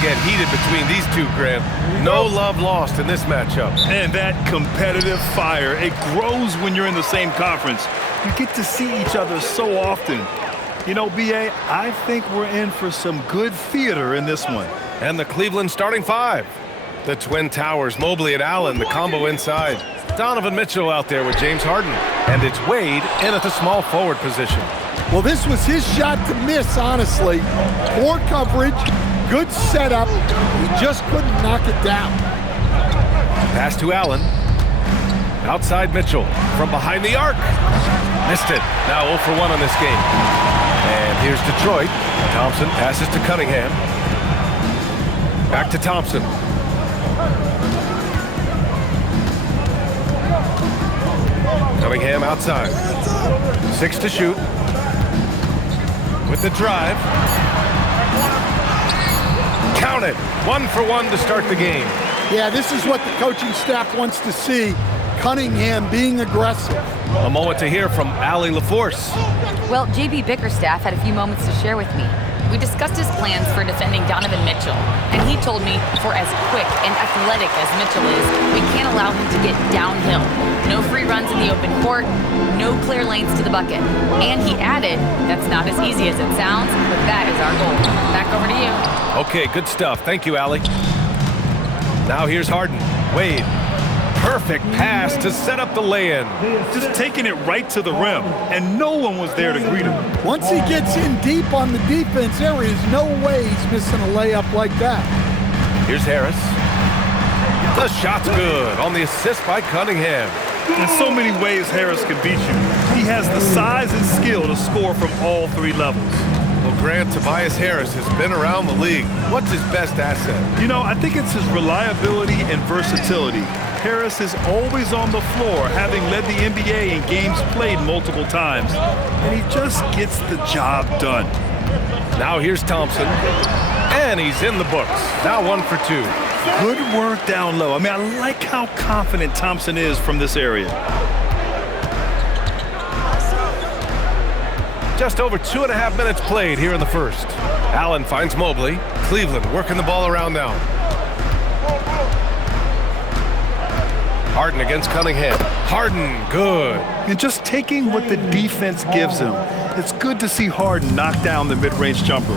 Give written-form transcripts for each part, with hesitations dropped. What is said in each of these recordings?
can get heated between these two, Grant. No love lost in this matchup. And that competitive fire, it grows when you're in the same conference. You get to see each other so often. You know, B.A., I think we're in for some good theater in this one. And the Cleveland starting five. The Twin Towers, Mobley and Allen, the combo inside. Donovan Mitchell out there with James Harden. And it's Wade in at the small forward position. Well, this was his shot to miss, honestly. Poor coverage, good setup. He just couldn't knock it down. Pass to Allen. Outside Mitchell from behind the arc. Missed it. Now 0 for 1 on this game. And here's Detroit. Thompson passes to Cunningham. Back to Thompson. Cunningham outside. 6 to shoot. With the drive. Count it. 1 for 1 to start the game. Yeah, this is what the coaching staff wants to see. Cunningham being aggressive. A moment to hear from Allie LaForce. Well, JB Bickerstaff had a few moments to share with me. We discussed his plans for defending Donovan Mitchell, and he told me for as quick and athletic as Mitchell is, we can't allow him to get downhill. No free runs in the open court, no clear lanes to the bucket. And he added, that's not as easy as it sounds, but that is our goal. Back over to you. Okay, good stuff. Thank you, Allie. Now here's Harden. Wade. Perfect pass to set up the lay-in. Just taking it right to the rim, and no one was there to greet him. Once he gets in deep on the defense, there is no way he's missing a layup like that. Here's Harris. The shot's good on the assist by Cunningham. In so many ways, Harris can beat you. He has the size and skill to score from all 3 levels. Well, Grant, Tobias Harris has been around the league. What's his best asset? You know, I think it's his reliability and versatility. Harris is always on the floor, having led the NBA in games played multiple times. And he just gets the job done. Now here's Thompson. And he's in the books. Now 1 for 2. Good work down low. I mean, I like how confident Thompson is from this area. Just over 2.5 minutes played here in the first. Allen finds Mobley. Cleveland working the ball around now. Harden against Cunningham. Harden, good. And just taking what the defense gives him. It's good to see Harden knock down the mid-range jumper.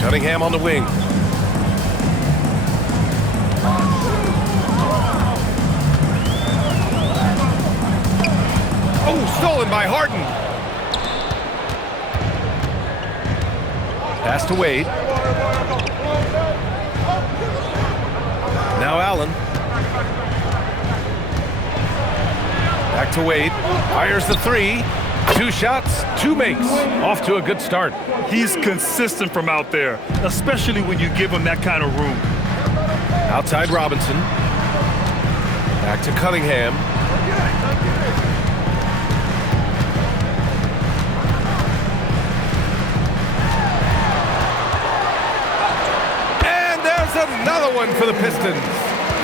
Cunningham on the wing. Oh, stolen by Harden. Pass to Wade. Now Allen. Back to Wade. Fires the 3. 2 shots, 2 makes. Off to a good start. He's consistent from out there, especially when you give him that kind of room. Outside Robinson. Back to Cunningham. And there's another one for the Pistons.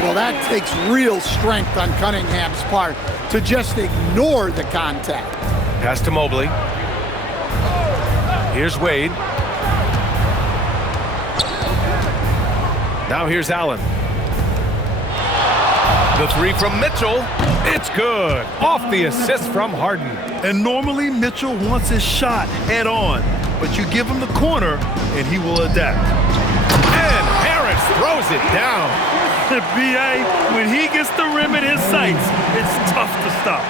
Well, that takes real strength on Cunningham's part to just ignore the contact. Pass to Mobley. Here's Wade. Now here's Allen. The 3 from Mitchell. It's good. Off the assist from Harden. And normally Mitchell wants his shot head on, but you give him the corner and he will adapt. And Harris throws it down. B.A., when he gets the rim in his sights, it's tough to stop.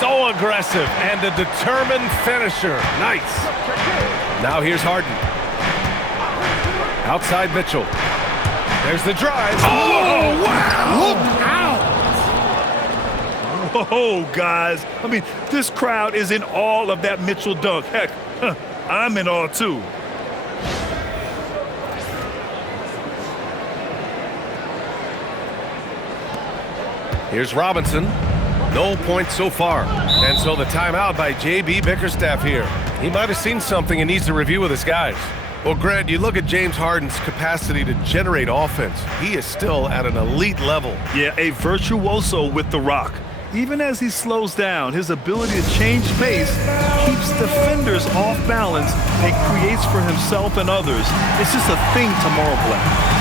So aggressive and a determined finisher. Nice. Now here's Harden. Outside Mitchell. There's the drive. Oh, wow. Look out. Oh, guys. I mean, this crowd is in awe of that Mitchell dunk. Heck, I'm in awe, too. Here's Robinson. No points so far. And so the timeout by JB Bickerstaff here. He might have seen something and needs to review with his guys. Well, Grant, you look at James Harden's capacity to generate offense. He is still at an elite level. Yeah, a virtuoso with the rock. Even as he slows down, his ability to change pace keeps defenders off balance and creates for himself and others. It's just a thing tomorrow play.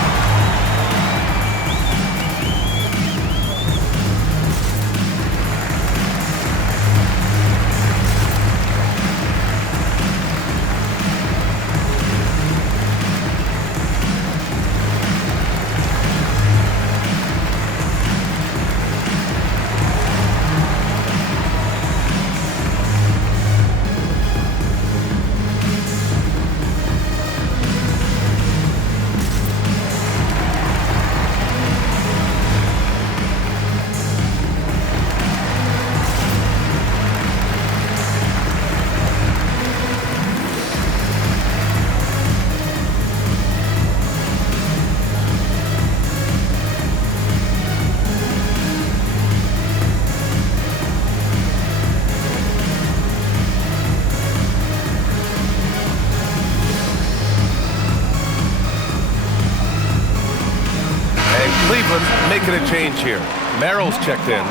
Cleveland making a change here. Merrill's checked in.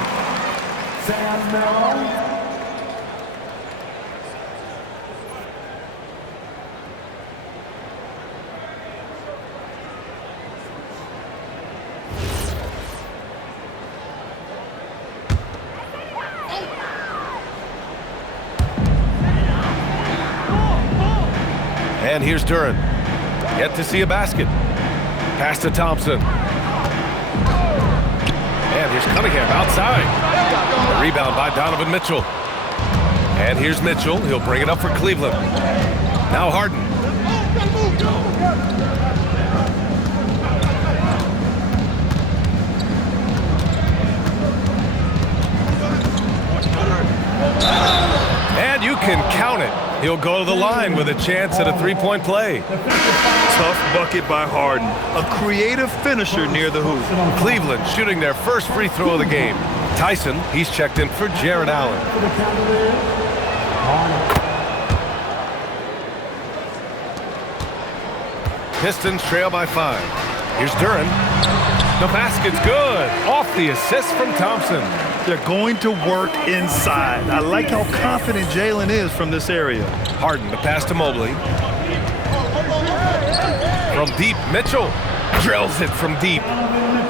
And here's Duran. Yet to see a basket. Pass to Thompson. And here's Cunningham outside. A rebound by Donovan Mitchell. And here's Mitchell. He'll bring it up for Cleveland. Now Harden. And you can count it. He'll go to the line with a chance at a three-point play. Tough bucket by Harden. A creative finisher near the hoop. Cleveland shooting their first free throw of the game. Tyson, he's checked in for Jared Allen. Pistons trail by 5. Here's Duran. The basket's good. Off the assist from Thompson. They're going to work inside. I like how confident Jalen is from this area. Harden, the pass to Mobley. From deep, Mitchell drills it from deep.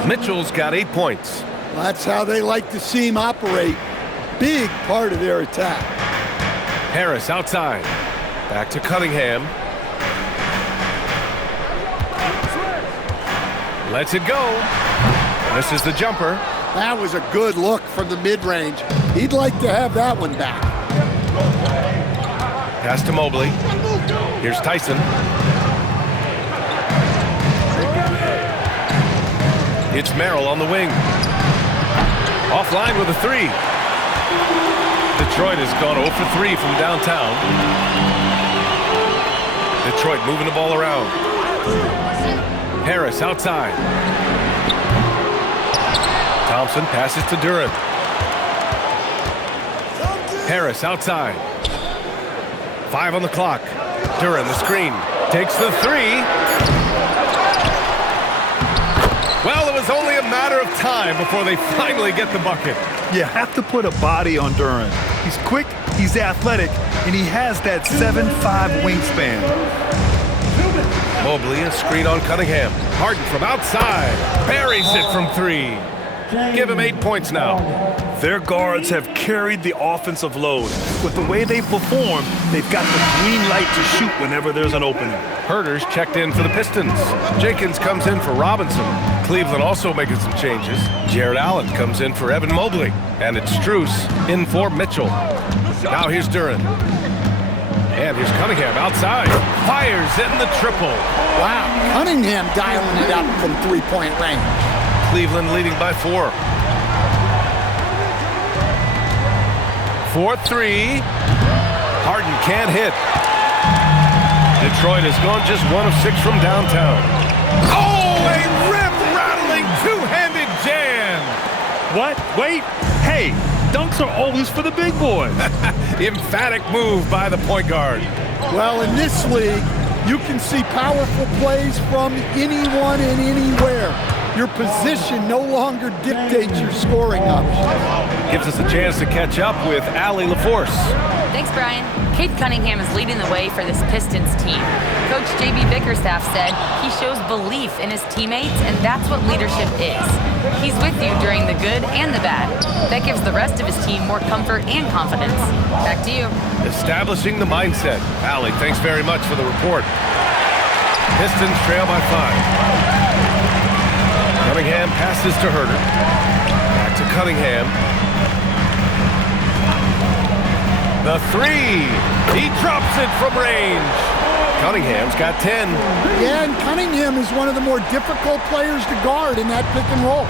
Mitchell's got 8 points. That's how they like to see him operate. Big part of their attack. Harris outside. Back to Cunningham. Lets it go. Misses the jumper. That was a good look from the mid-range. He'd like to have that one back. Pass to Mobley. Here's Tyson. It's Merrill on the wing. Offline with a 3. Detroit has gone 0 for 3 from downtown. Detroit moving the ball around. Harris outside. Thompson passes to Duran. Harris outside. 5 on the clock. Duran the screen. Takes the 3. Well, it was only a matter of time before they finally get the bucket. You have to put a body on Duran. He's quick, he's athletic, and he has that 7'5" wingspan. Mobley, a screen on Cunningham. Harden from outside. Buries it from 3. Give him 8 points now. Their guards have carried the offensive load. With the way they perform, they've got the green light to shoot whenever there's an opening. Herter's checked in for the Pistons. Jenkins comes in for Robinson. Cleveland also making some changes. Jared Allen comes in for Evan Mobley. And it's Strus in for Mitchell. Now here's Duran. And here's Cunningham outside. Fires in the triple. Wow, Cunningham dialing it up from three-point range. Cleveland leading by 4. 4-3. Harden can't hit. Detroit has gone just 1 of 6 from downtown. Oh, a rim-rattling two-handed jam. What? Wait. Hey, dunks are always for the big boys. Emphatic move by the point guard. Well, in this league, you can see powerful plays from anyone and anywhere. Your position no longer dictates your scoring options. Gives us a chance to catch up with Allie LaForce. Thanks, Brian. Cade Cunningham is leading the way for this Pistons team. Coach J.B. Bickerstaff said he shows belief in his teammates, and that's what leadership is. He's with you during the good and the bad. That gives the rest of his team more comfort and confidence. Back to you. Establishing the mindset. Allie, thanks very much for the report. Pistons trail by 5. Cunningham passes to Herter. Back to Cunningham. The three. He drops it from range. Cunningham's got 10. Yeah, and Cunningham is one of the more difficult players to guard in that pick and roll.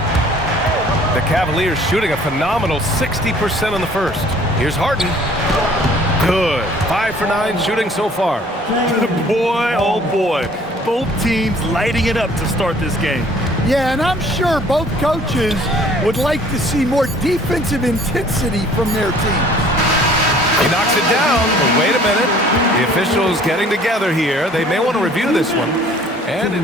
The Cavaliers shooting a phenomenal 60% in the first. Here's Harden. Good. 5 for 9 shooting so far. Boy, oh boy. Both teams lighting it up to start this game. Yeah, and I'm sure both coaches would like to see more defensive intensity from their teams. He knocks it down, but wait a minute. The officials getting together here. They may want to review this one. And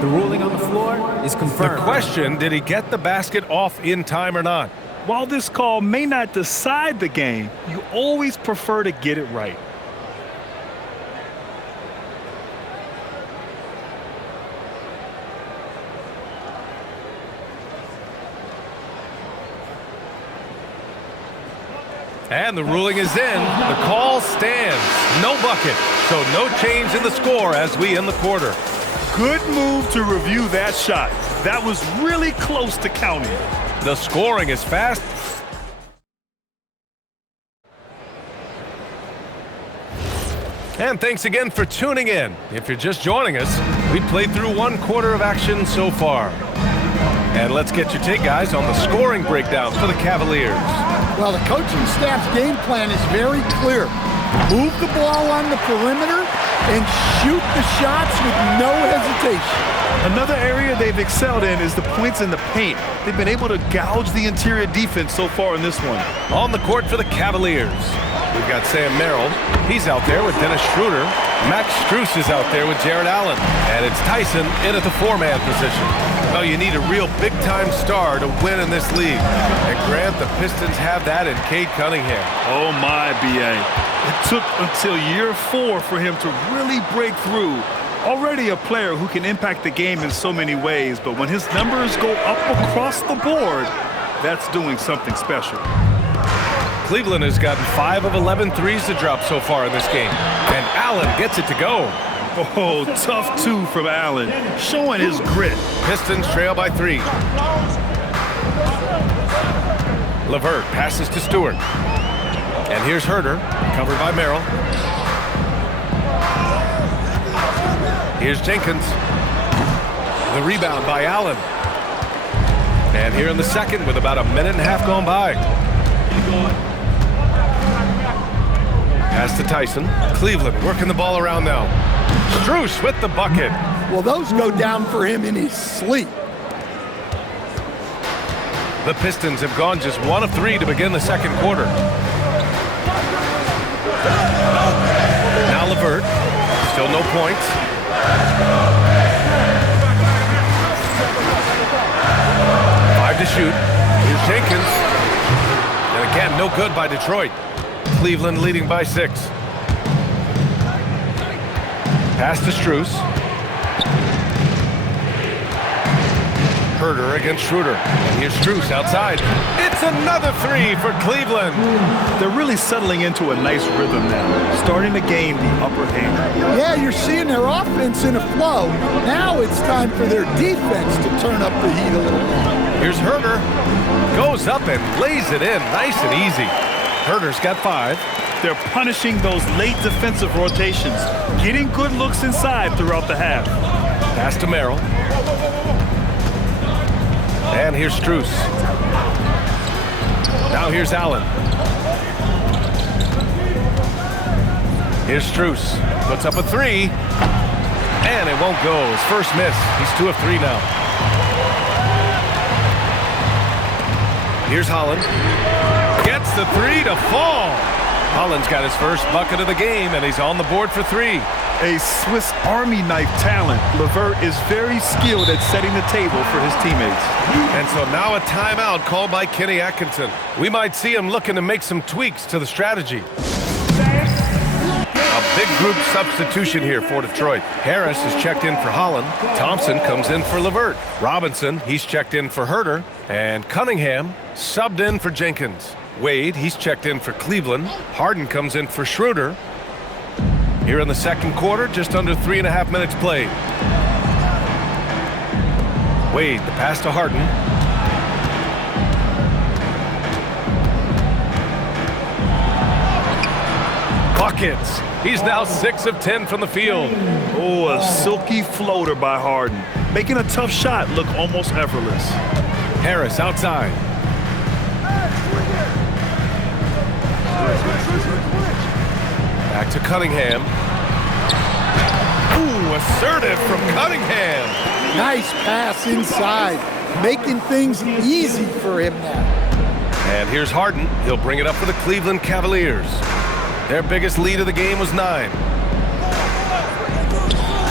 the ruling on the floor is confirmed. The question, did he get the basket off in time or not? While this call may not decide the game, you always prefer to get it right. And the ruling is in. The call stands. No bucket. So no change in the score as we end the quarter. Good move to review that shot. That was really close to counting. The scoring is fast. And thanks again for tuning in. If you're just joining us, we played through one quarter of action so far. And let's get your take, guys, on the scoring breakdown for the Cavaliers. Well, the coaching staff's game plan is very clear. Move the ball on the perimeter and shoot the shots with no hesitation. Another area they've excelled in is the points in the paint. They've been able to gouge the interior defense so far in this one. On the court for the Cavaliers, we've got Sam Merrill. He's out there with Dennis Schroeder. Max Strus is out there with Jared Allen. And it's Tyson in at the 4-man position. Well, you need a real big-time star to win in this league. And Grant, the Pistons have that in Cade Cunningham. Oh my, B.A. It took until year 4 for him to really break through. Already a player who can impact the game in so many ways, but when his numbers go up across the board, that's doing something special. Cleveland has gotten 5 of 11 threes to drop so far in this game. And Allen gets it to go. Oh, tough 2 from Allen, showing his grit. Pistons trail by 3. LeVert passes to Stewart. And here's Herter, covered by Merrill. Here's Jenkins. The rebound by Allen. And here in the second with about a minute and a half gone by. Pass to Tyson. Cleveland working the ball around now. Strus with the bucket. Well, those go down for him in his sleep. The Pistons have gone just 1 of 3 to begin the second quarter. Now LeVert. Still no points. Five to shoot. Here's Jenkins. And again, no good by Detroit. Cleveland leading by 6. Pass to Strus. Herter against Schroeder. And here's Strus outside. It's another 3 for Cleveland. They're really settling into a nice rhythm now, starting to gain the upper hand. Yeah, you're seeing their offense in a flow. Now it's time for their defense to turn up the heat a little more. Here's Herter. Goes up and lays it in nice and easy. Herter's got 5. They're punishing those late defensive rotations, getting good looks inside throughout the half. Pass to Merrill. And here's Strus. Now here's Allen. Here's Strus. Puts up a 3. And it won't go. His first miss. He's 2 of 3 now. Here's Holland. Gets the 3 to fall. Holland's got his first bucket of the game, and he's on the board for 3. A Swiss Army knife talent, LeVert is very skilled at setting the table for his teammates. And so now a timeout called by Kenny Atkinson. We might see him looking to make some tweaks to the strategy. A big group substitution here for Detroit. Harris is checked in for Holland. Thompson comes in for LeVert. Robinson, he's checked in for Herter. And Cunningham subbed in for Jenkins. Wade, he's checked in for Cleveland. Harden comes in for Schroeder. Here in the second quarter, just under 3.5 minutes played. Wade, the pass to Harden. Buckets. He's now 6 of 10 from the field. Oh, a silky floater by Harden, making a tough shot look almost effortless. Harris outside. Back to Cunningham. Ooh, assertive from Cunningham. Nice pass inside, making things easy for him now. And here's Harden. He'll bring it up for the Cleveland Cavaliers. Their biggest lead of the game was 9.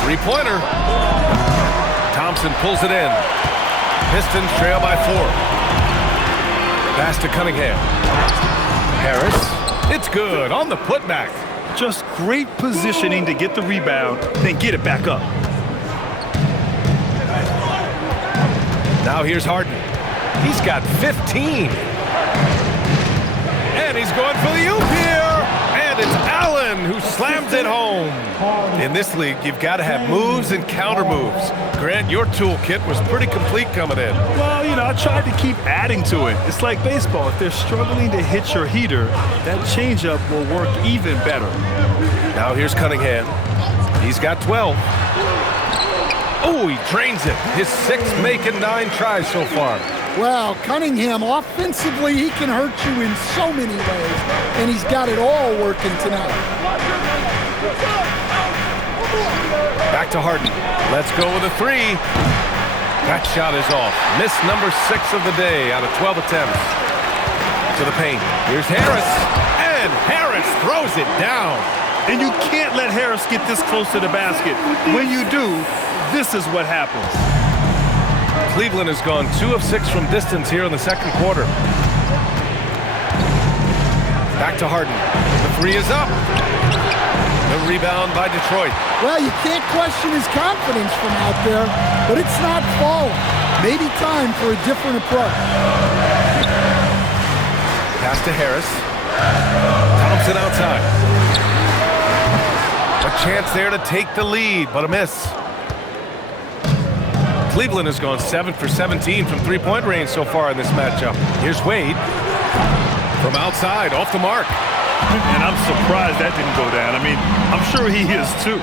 Three-pointer. Thompson pulls it in. Pistons trail by 4. Pass to Cunningham. Harris. It's good on the putback. Just great positioning to get the rebound, then get it back up. Now here's Harden. He's got 15. And he's going for the oop here. And it's Allen who slams it home. In this league, you've got to have moves and counter moves. Grant, your toolkit was pretty complete coming in. Well, I tried to keep adding to it. It's like baseball. If they're struggling to hit your heater, that changeup will work even better. Now here's Cunningham. He's got 12. Oh, he drains it. His 6th make and 9 tries so far. Well, Cunningham, offensively, he can hurt you in so many ways, and he's got it all working tonight. Back to Harden. Let's go with a 3. That shot is off. Miss number 6 of the day out of 12 attempts. To the paint. Here's Harris. And Harris throws it down. And you can't let Harris get this close to the basket. When you do, this is what happens. Cleveland has gone 2 of 6 from distance here in the second quarter. Back to Harden. The 3 is up. The rebound by Detroit. Well, you can't question his confidence from out there, but it's not falling. Maybe time for a different approach. Pass to Harris. Thompson outside. A chance there to take the lead, but a miss. Cleveland has gone 7 for 17 from three-point range so far in this matchup. Here's Wade. From outside, off the mark. And I'm surprised that didn't go down. I mean, I'm sure he is too.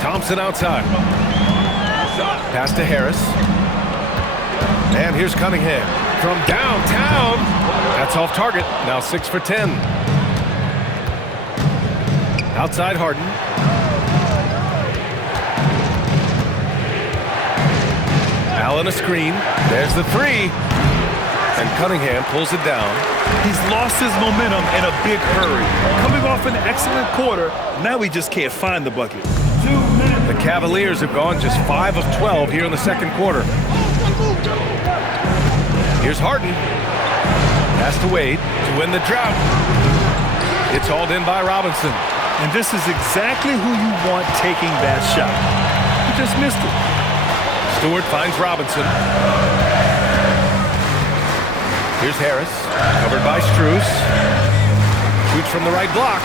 Thompson outside. Pass to Harris. And here's Cunningham. From downtown. That's off target. Now 6 for 10. Outside Harden. Allen a screen. There's the 3. And Cunningham pulls it down. He's lost his momentum in a big hurry. Coming off an excellent quarter, now he just can't find the bucket. The Cavaliers have gone just 5 of 12 here in the second quarter. Here's Harden. Pass to Wade to win the drought. It's hauled in by Robinson. And this is exactly who you want taking that shot. He just missed it. Stewart finds Robinson. Here's Harris, covered by Strus. Shoots from the right block.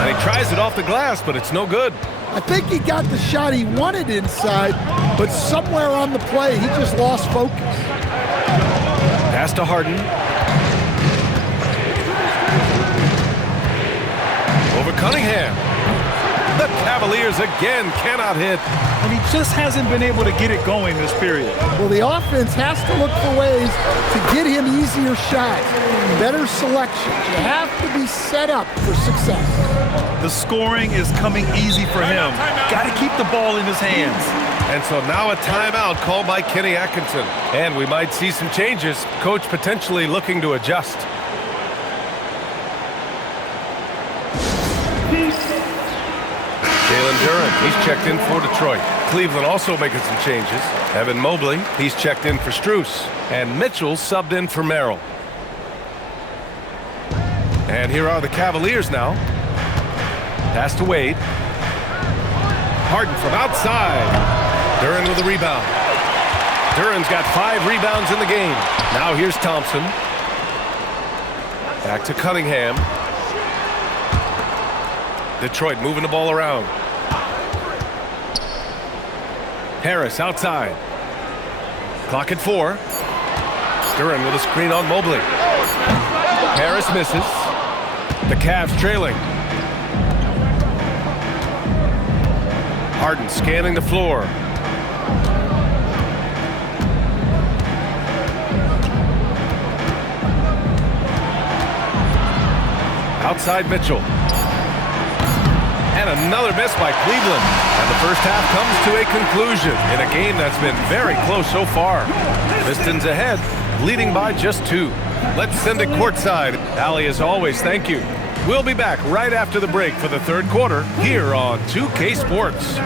And he tries it off the glass, but it's no good. I think he got the shot he wanted inside, but somewhere on the play, he just lost focus. Pass to Harden. Over Cunningham. The Cavaliers again cannot hit. And he just hasn't been able to get it going this period. Well, the offense has to look for ways to get him easier shots, better selections. You have to be set up for success. The scoring is coming easy for him. Got to keep the ball in his hands. And so now a timeout called by Kenny Atkinson. And we might see some changes. Coach potentially looking to adjust. Jalen Duren, he's checked in for Detroit. Cleveland also making some changes. Evan Mobley, he's checked in for Strus. And Mitchell subbed in for Merrill. And here are the Cavaliers now. Pass to Wade. Harden from outside. Duren with a rebound. Duren's got 5 rebounds in the game. Now here's Thompson. Back to Cunningham. Detroit moving the ball around. Harris outside. Clock at 4. Duren with a screen on Mobley. Harris misses. The Cavs trailing. Harden scanning the floor. Outside Mitchell. And another miss by Cleveland. And the first half comes to a conclusion in a game that's been very close so far. Pistons ahead, leading by just 2. Let's send it courtside. Allie, as always, thank you. We'll be back right after the break for the third quarter here on 2K Sports.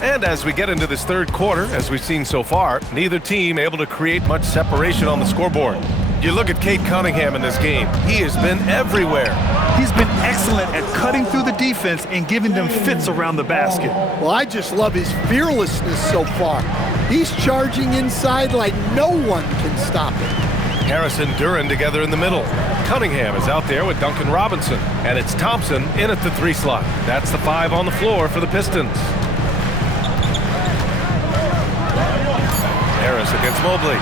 And as we get into this third quarter, as we've seen so far, neither team able to create much separation on the scoreboard. You look at Cade Cunningham in this game. He has been everywhere. He's been excellent at cutting through the defense and giving them fits around the basket. Well, I just love his fearlessness so far. He's charging inside like no one can stop him. Harris and Duren together in the middle. Cunningham is out there with Duncan Robinson. And it's Thompson in at the 3 slot. That's the 5 on the floor for the Pistons. Harris against Mobley.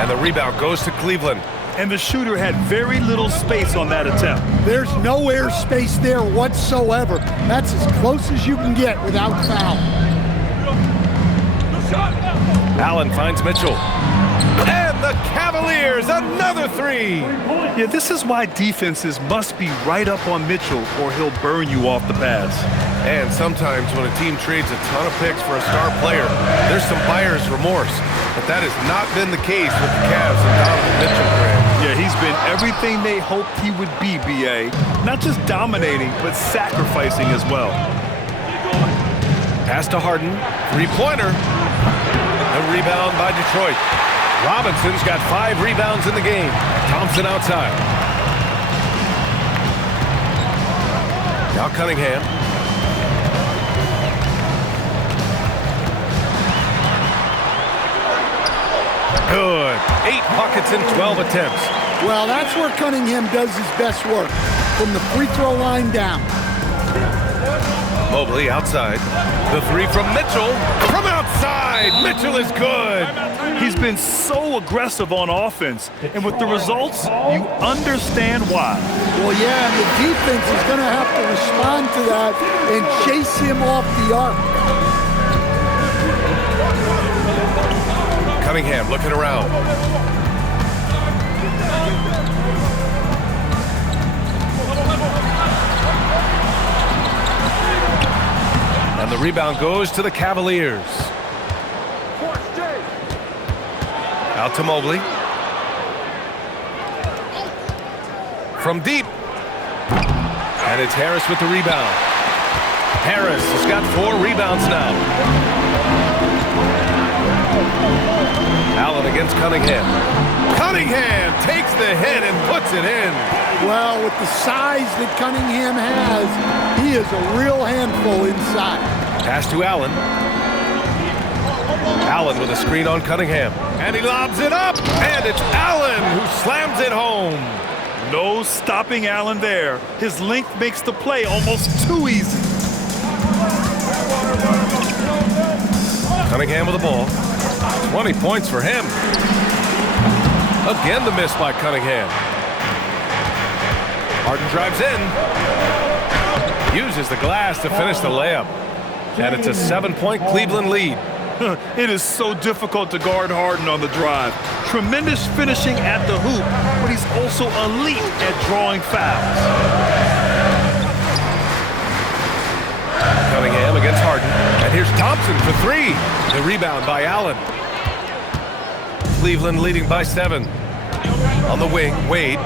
And the rebound goes to Cleveland. And the shooter had very little space on that attempt. There's no air space there whatsoever. That's as close as you can get without foul. Allen finds Mitchell. And the Cavaliers, another 3. Yeah, this is why defenses must be right up on Mitchell or he'll burn you off the pass. And sometimes when a team trades a ton of picks for a star player, there's some buyer's remorse. But that has not been the case with the Cavs and Donovan Mitchell, Grant. Yeah, he's been everything they hoped he would be, B.A. Not just dominating, but sacrificing as well. Pass to Harden. 3-pointer. The rebound by Detroit. Robinson's got 5 rebounds in the game. Thompson outside. Now Cunningham. Good. 8 buckets in 12 attempts. Well, that's where Cunningham does his best work, from the free throw line down. Mobley outside. The 3 from Mitchell. From outside. Mitchell is good. He's been so aggressive on offense. And with the results, you understand why. Well, yeah, and the defense is going to have to respond to that and chase him off the arc. Cunningham looking around. And the rebound goes to the Cavaliers. Out to Mobley. From deep. And it's Harris with the rebound. Harris has got 4 rebounds now. Allen against Cunningham. Cunningham takes the hit and puts it in. Well, with the size that Cunningham has, he is a real handful inside. Pass to Allen. Allen with a screen on Cunningham. And he lobs it up. And it's Allen who slams it home. No stopping Allen there. His length makes the play almost too easy. Cunningham with the ball. 20 points for him. Again the miss by Cunningham. Harden drives in. Uses the glass to finish the layup. And it's a 7-point Cleveland lead. It is so difficult to guard Harden on the drive. Tremendous finishing at the hoop, but he's also elite at drawing fouls. Cunningham against Harden. And here's Thompson for three. The rebound by Allen. Cleveland leading by 7. On the wing, Wade.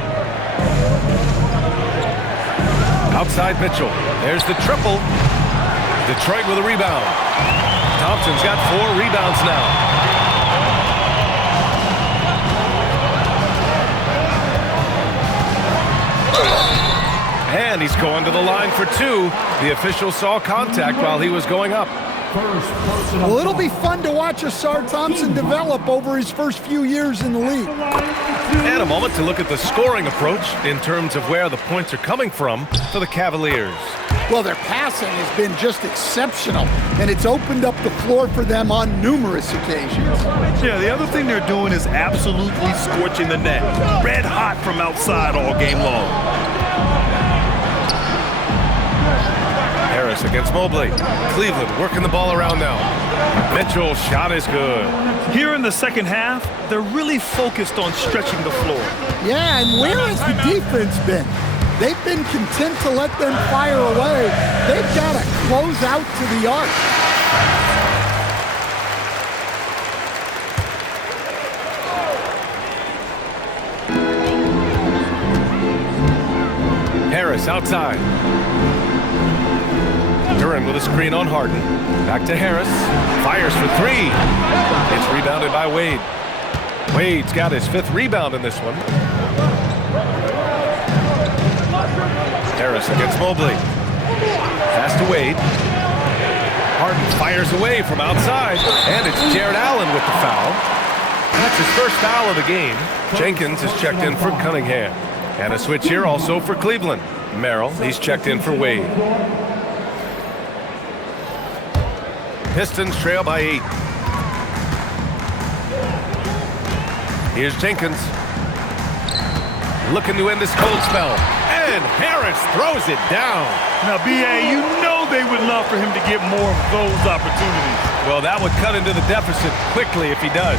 Outside Mitchell. There's the triple. Detroit with a rebound. Thompson's got 4 rebounds now. And he's going to the line for 2. The official saw contact while he was going up. Well, it'll be fun to watch Asar Thompson develop over his first few years in the league. And a moment to look at the scoring approach in terms of where the points are coming from for the Cavaliers. Well, their passing has been just exceptional, and it's opened up the floor for them on numerous occasions. Yeah, the other thing they're doing is absolutely scorching the net. Red hot from outside all game long. Harris against Mobley. Cleveland working the ball around now. Mitchell shot is good. Here in the second half, they're really focused on stretching the floor. Yeah, and where has the defense been? They've been content to let them fire away. They've got to close out to the arc. Harris outside. Duran with a screen on Harden. Back to Harris. Fires for 3. It's rebounded by Wade. Wade's got his 5th rebound in this one. Harris against Mobley. Pass to Wade. Harden fires away from outside. And it's Jared Allen with the foul. That's his first foul of the game. Jenkins is checked in for Cunningham. And a switch here also for Cleveland. Merrill, he's checked in for Wade. Pistons trail by 8. Here's Jenkins. Looking to end this cold spell. And Harris throws it down. Now, B.A., you know they would love for him to get more of those opportunities. Well, that would cut into the deficit quickly if he does.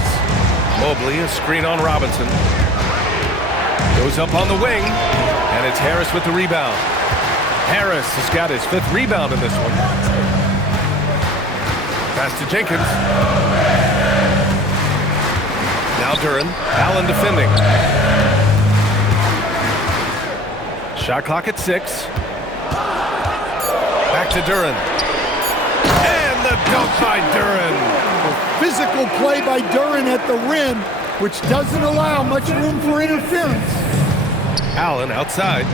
Mobley, a screen on Robinson. Goes up on the wing, and it's Harris with the rebound. Harris has got his 5th rebound in this one. Pass to Jenkins. Now Duran. Allen defending. Shot clock at 6. Back to Duran. And the dunk by Duran. Physical play by Duran at the rim, which doesn't allow much room for interference. Allen outside.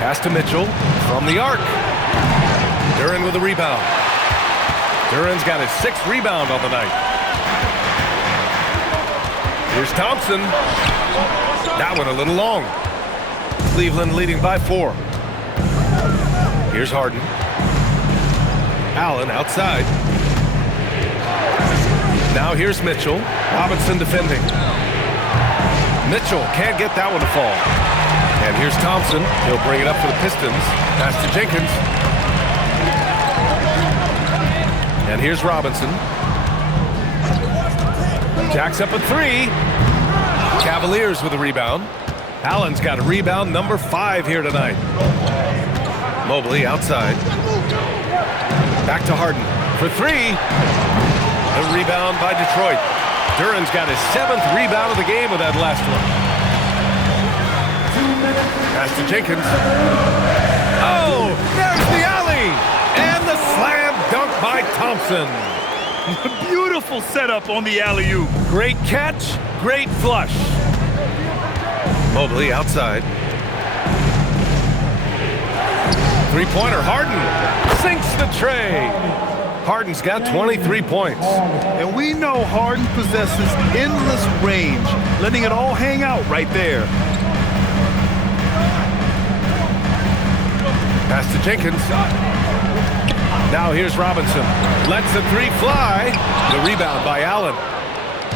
Pass to Mitchell from the arc. Duran with a rebound. Duran's got his 6th rebound on the night. Here's Thompson. That one a little long. Cleveland leading by 4. Here's Harden. Allen outside. Now here's Mitchell. Robinson defending. Mitchell can't get that one to fall. And here's Thompson. He'll bring it up for the Pistons. Pass to Jenkins. And here's Robinson. Jacks up a 3. Cavaliers with a rebound. Allen's got a rebound number 5 here tonight. Mobley outside. Back to Harden for 3. The rebound by Detroit. Duran's got his 7th rebound of the game with that last one. Pass to Jenkins. Oh, there's the alley! And the slam dunk by Thompson. Beautiful setup on the alley-oop. Great catch, great flush. Mobley outside. Three-pointer, Harden sinks the tray. Harden's got 23 points. And we know Harden possesses endless range, letting it all hang out right there. Pass to Jenkins. Now here's Robinson. Lets the 3 fly. The rebound by Allen.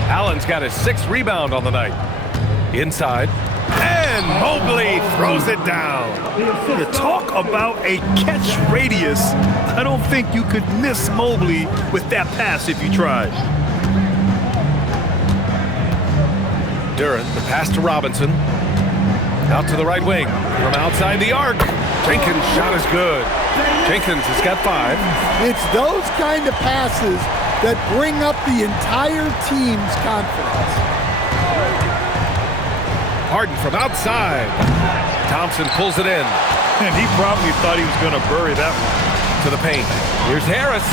Allen's got his 6th rebound on the night. Inside. And Mobley throws it down. You talk about a catch radius. I don't think you could miss Mobley with that pass if you tried. Duren, the pass to Robinson. Out to the right wing. From outside the arc. Jenkins' shot is good. Jenkins has got 5. It's those kind of passes that bring up the entire team's confidence. Harden from outside. Thompson pulls it in. And he probably thought he was going to bury that one. To the paint. Here's Harris.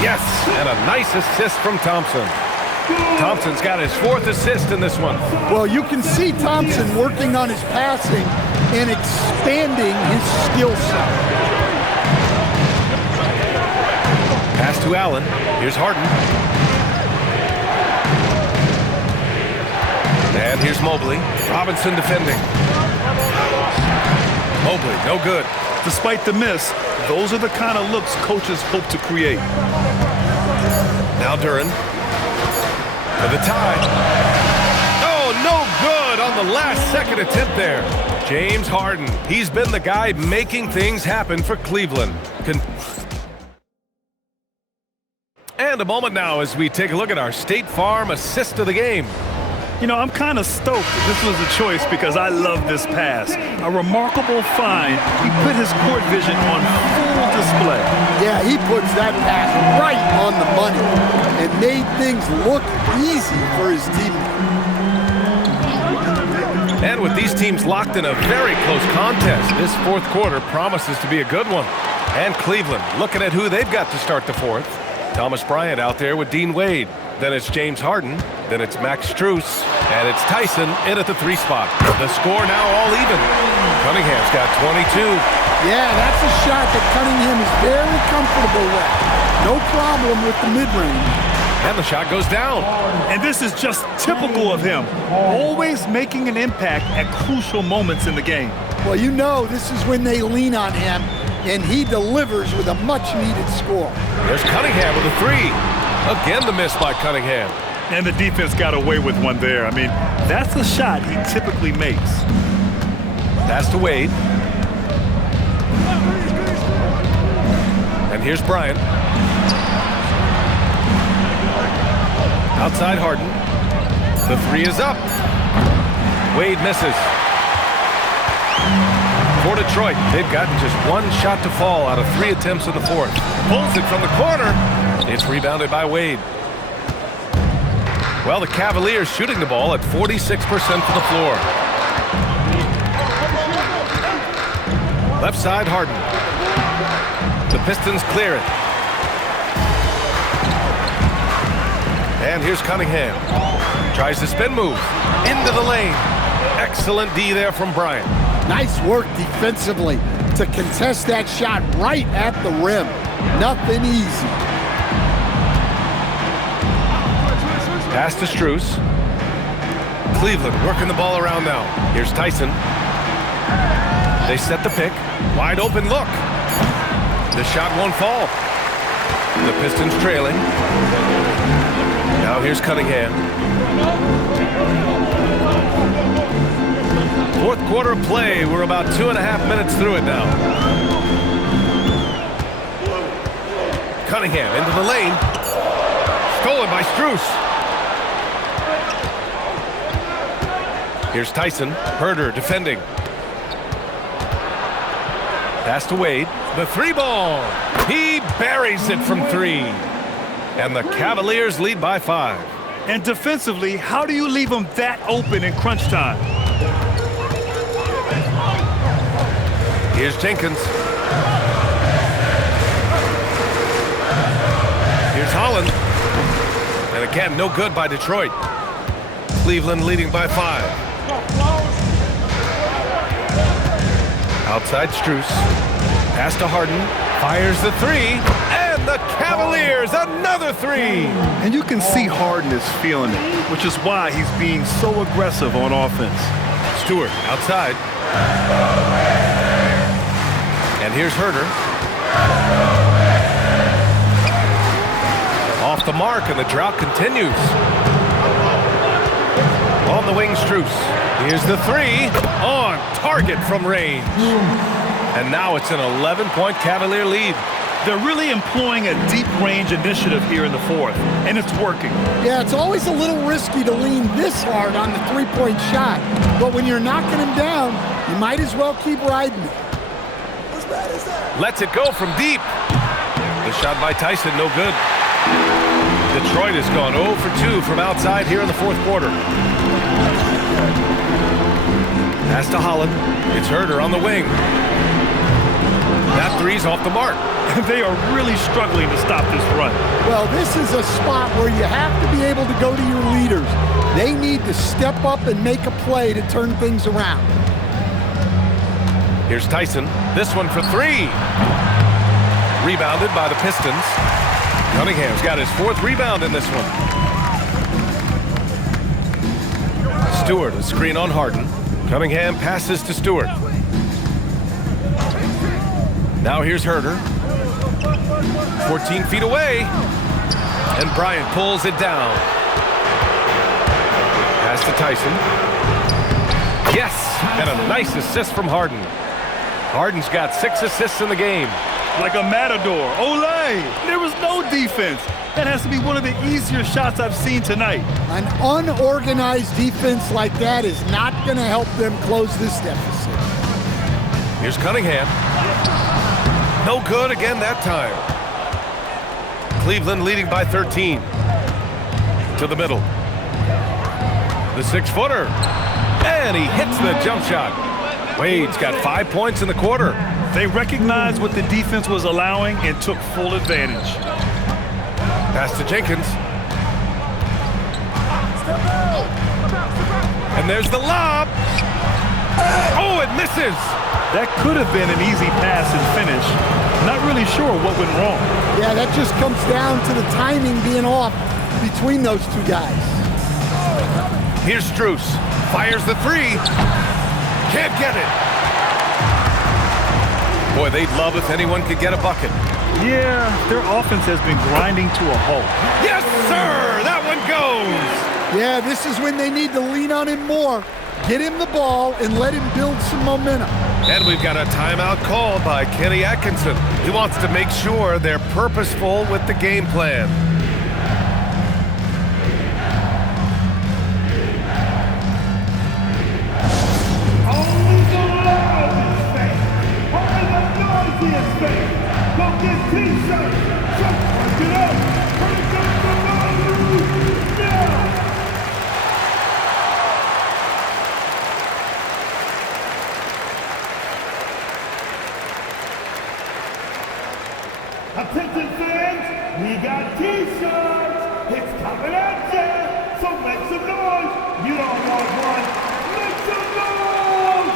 Yes, and a nice assist from Thompson. Thompson's got his 4th assist in this one. Well, you can see Thompson working on his passing and expanding his skill set. Pass to Allen. Here's Harden. And here's Mobley. Robinson defending. Mobley, no good. Despite the miss, those are the kind of looks coaches hope to create. Now Duren. For the tie. Oh, no good on the last second attempt there. James Harden. He's been the guy making things happen for Cleveland. And a moment now as we take a look at our State Farm assist of the game. You know, I'm kind of stoked this was a choice because I love this pass. A remarkable find. He put his court vision on full display. Yeah, he puts that pass right on the money and made things look easy for his teammates. And with these teams locked in a very close contest, this 4th quarter promises to be a good one. And Cleveland looking at who they've got to start the 4th. Thomas Bryant out there with Dean Wade. Then it's James Harden. Then it's Max Strus. And it's Tyson in at the 3 spot. The score now all even. Cunningham's got 22. Yeah, that's a shot that Cunningham is very comfortable with. No problem with the mid-range. And the shot goes down. And this is just typical of him. Always making an impact at crucial moments in the game. Well, you know this is when they lean on him, and he delivers with a much-needed score. There's Cunningham with a 3. Again, the miss by Cunningham. And the defense got away with one there. I mean, that's a shot he typically makes. Pass to Wade. And here's Bryant. Outside Harden. The 3 is up. Wade misses. For Detroit, they've gotten just 1 shot to fall out of 3 attempts in the 4th. Pulls it from the corner. It's rebounded by Wade. Well, the Cavaliers shooting the ball at 46% from the floor. Left side, Harden. The Pistons clear it. And here's Cunningham. Tries the spin move. Into the lane. Excellent D there from Bryant. Nice work defensively to contest that shot right at the rim. Nothing easy. Pass to Strus. Cleveland working the ball around now. Here's Tyson. They set the pick. Wide open look. The shot won't fall. The Pistons trailing. Now here's Cunningham. 4th quarter of play. We're about 2.5 minutes through it now. Cunningham into the lane. Stolen by Strus. Here's Tyson. Herder defending. Pass to Wade. The 3 ball. He buries it from 3. And the Cavaliers lead by 5. And defensively, how do you leave them that open in crunch time? Here's Jenkins. Here's Holland. And again, no good by Detroit. Cleveland leading by 5. Outside Strus. Pass to Harden. Fires the 3. And the Cavaliers, another 3. And you can see Harden is feeling it, which is why he's being so aggressive on offense. Stewart outside. And here's Herder. Off the mark, and the drought continues. On the wing, Strus. Here's the 3. On target from range. And now it's an 11-point Cavalier lead. They're really employing a deep range initiative here in the fourth, and it's working. Yeah, it's always a little risky to lean this hard on the three-point shot. But when you're knocking him down, you might as well keep riding it. Lets it go from deep. The shot by Tyson, no good. Detroit has gone 0 for 2 from outside here in the fourth quarter. Pass to Holland. It's Herder on the wing. That three's off the mark. They are really struggling to stop this run. Well, this is a spot where you have to be able to go to your leaders. They need to step up and make a play to turn things around. Here's Tyson. This one for three. Rebounded by the Pistons. Cunningham's got his fourth rebound in this one. Stewart, a screen on Harden. Cunningham passes to Stewart. Now here's Herder. 14 feet away. And Bryant pulls it down. Pass to Tyson. Yes! And a nice assist from Harden. Harden's got 6 assists in the game. Like a matador. Olay! There was no defense. That has to be one of the easier shots I've seen tonight. An unorganized defense like that is not going to help them close this deficit. Here's Cunningham. No good again that time. Cleveland leading by 13. To the middle. The 6-footer. And he hits the jump shot. Wade's got 5 points in the quarter. They recognized what the defense was allowing and took full advantage. Pass to Jenkins. And there's the lob. Oh, it misses. That could have been an easy pass and finish. Not really sure what went wrong. Yeah, that just comes down to the timing being off between those two guys. Here's Strus. Fires the three. Can't get it. Boy, they'd love if anyone could get a bucket. Yeah, their offense has been grinding to a halt. Yes, sir! That one goes! Yeah, this is when they need to lean on him more. Get him the ball and let him build some momentum. And we've got a timeout called by Kenny Atkinson. He wants to make sure they're purposeful with the game plan. Attention fans, we got T-shirts. It's coming at you, so make some noise. You don't want one, make some noise.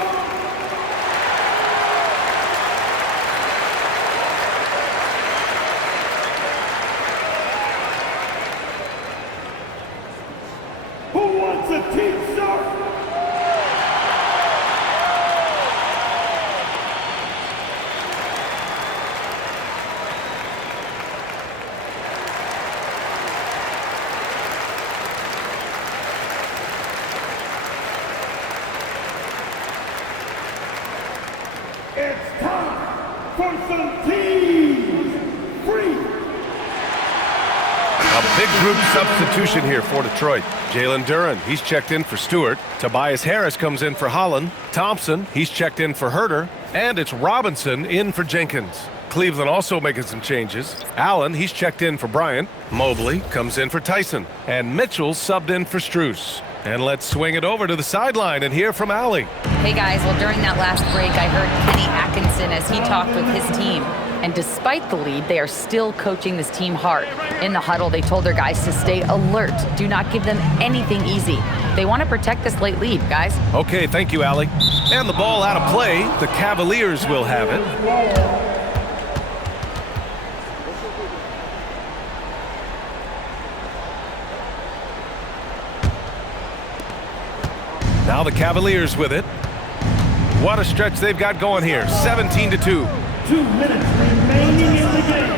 Who wants a T-shirt? It's time for some teams free. A big group substitution here for Detroit. Jalen Duren, he's checked in for Stewart. Tobias Harris comes in for Holland. Thompson, he's checked in for Herder. And it's Robinson in for Jenkins. Cleveland also making some changes. Allen, he's checked in for Bryant. Mobley comes in for Tyson. And Mitchell subbed in for Strus. And let's swing it over to the sideline and hear from Allie. Hey guys, well during that last break I heard Kenny Atkinson as he talked with his team. And despite the lead, they are still coaching this team hard. In the huddle, they told their guys to stay alert. Do not give them anything easy. They want to protect this late lead, guys. Okay, thank you, Allie. And the ball out of play. The Cavaliers will have it. Now the Cavaliers with it. What a stretch they've got going here. 17-2. 2 minutes remaining in the game.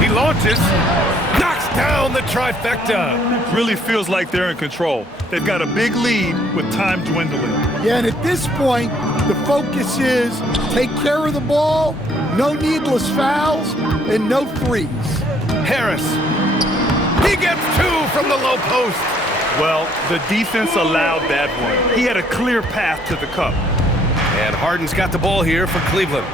He launches, knocks down the trifecta. Really feels like they're in control. They've got a big lead with time dwindling. Yeah, and at this point, The focus is take care of the ball, no needless fouls, and no threes. Harris. He gets 2 from the low post. Well, the defense allowed that one. He had a clear path to the cup. And Harden's got the ball here for Cleveland.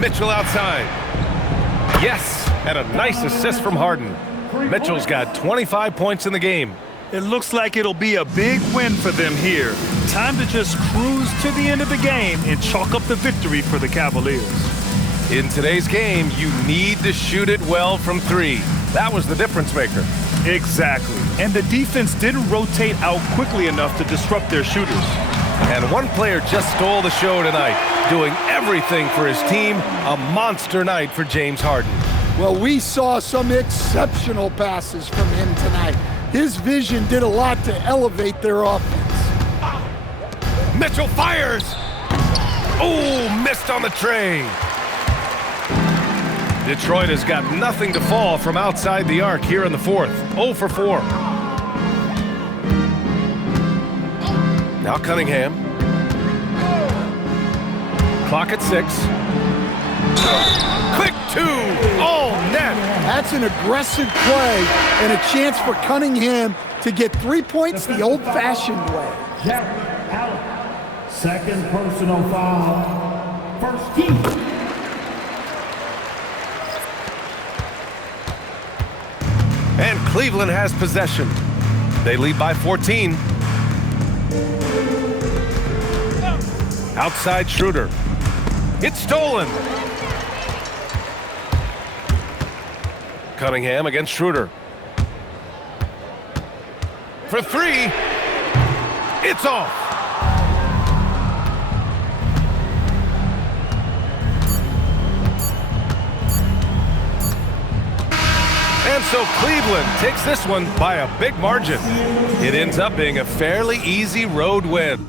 Mitchell outside. Yes, and a nice assist from Harden. Mitchell's got 25 points in the game. It looks like it'll be a big win for them here. Time to just cruise to the end of the game and chalk up the victory for the Cavaliers. In today's game, you need to shoot it well from 3. That was the difference maker. Exactly. And the defense didn't rotate out quickly enough to disrupt their shooters. And one player just stole the show tonight, doing everything for his team. A monster night for James Harden. Well, we saw some exceptional passes from him tonight. His vision did a lot to elevate their offense. Mitchell fires. Oh, missed on the tray. Detroit has got nothing to fall from outside the arc here in the 4th. 0 for 4. Now Cunningham. Clock at 6. Quick 2. Oh, net. That's an aggressive play and a chance for Cunningham to get 3 points the old-fashioned way. Allen. Second personal foul. First team. And Cleveland has possession. They lead by 14. Outside Schroeder. It's stolen. Cunningham against Schroeder. For 3. It's off. And so Cleveland takes this one by a big margin. It ends up being a fairly easy road win.